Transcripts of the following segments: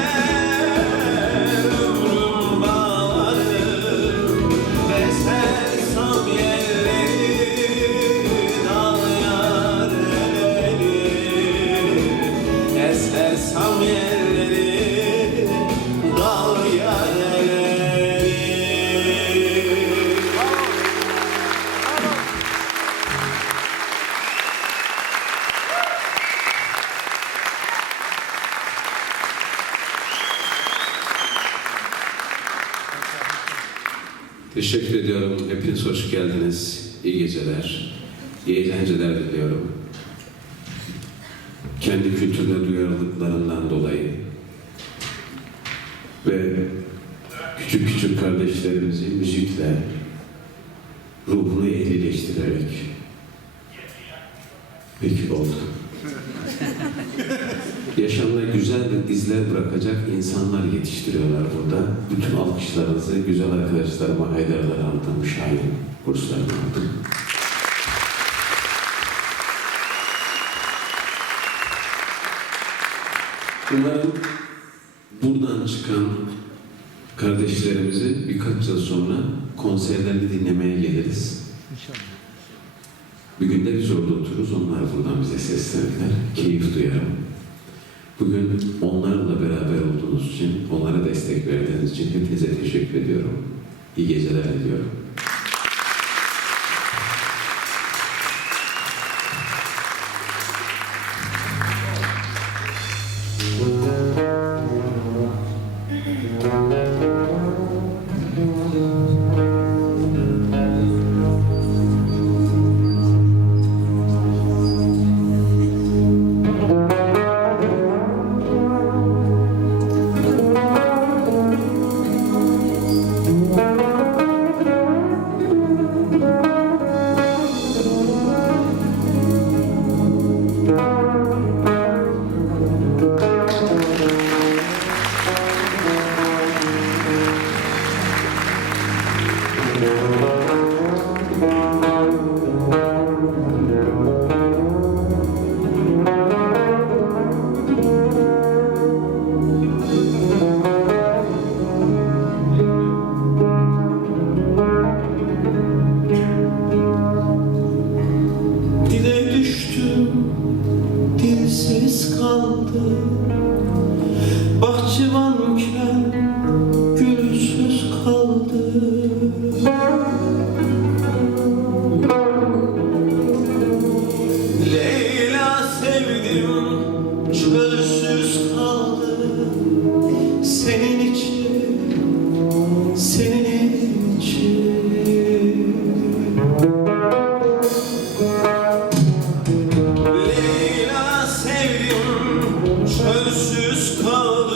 Yeah. Teşekkür ediyorum. Hepiniz hoş geldiniz. İyi geceler. İyi eğlenceler diliyorum. Kendi kültürüne duyarlılıklarından dolayı ve küçük küçük kardeşlerimizi müzikle ruhunu ehlileştirerek peki oldu. Yaşamda güzel izler bırakacak insanlar yetiştiriyorlar burada. Bütün alkışlarınızı güzel arkadaşlarıma Haydar'dan aldım, Şahin kurslarından aldım. Umarım buradan çıkan kardeşlerimizi birkaç yıl sonra konserlerini dinlemeye geliriz. Bir gün de biz orada otururuz, onlar buradan bize seslenirler. Keyif duyarım. Bugün onlarla beraber olduğunuz için, onlara destek verdiğiniz için hepinize teşekkür ediyorum. İyi geceler diliyorum. Sevdim, çölsüz Senin için, senin için. Leyla sevdim, çölsüz kaldım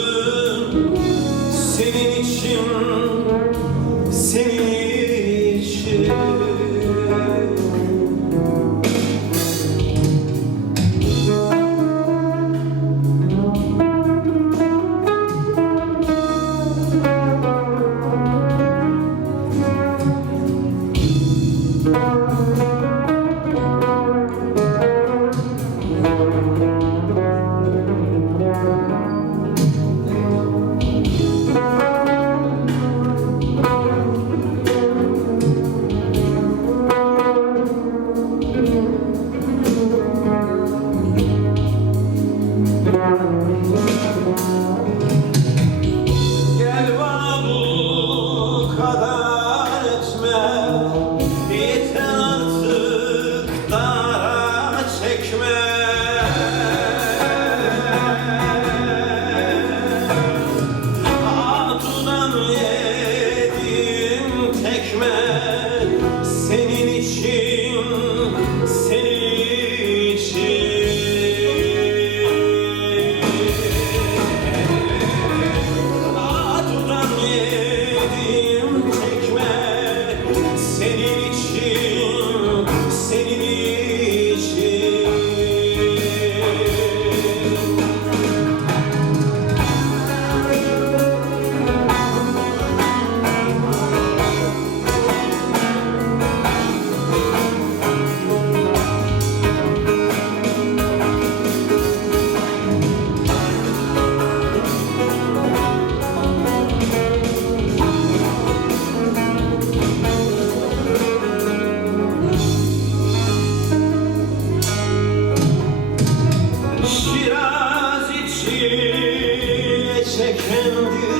grande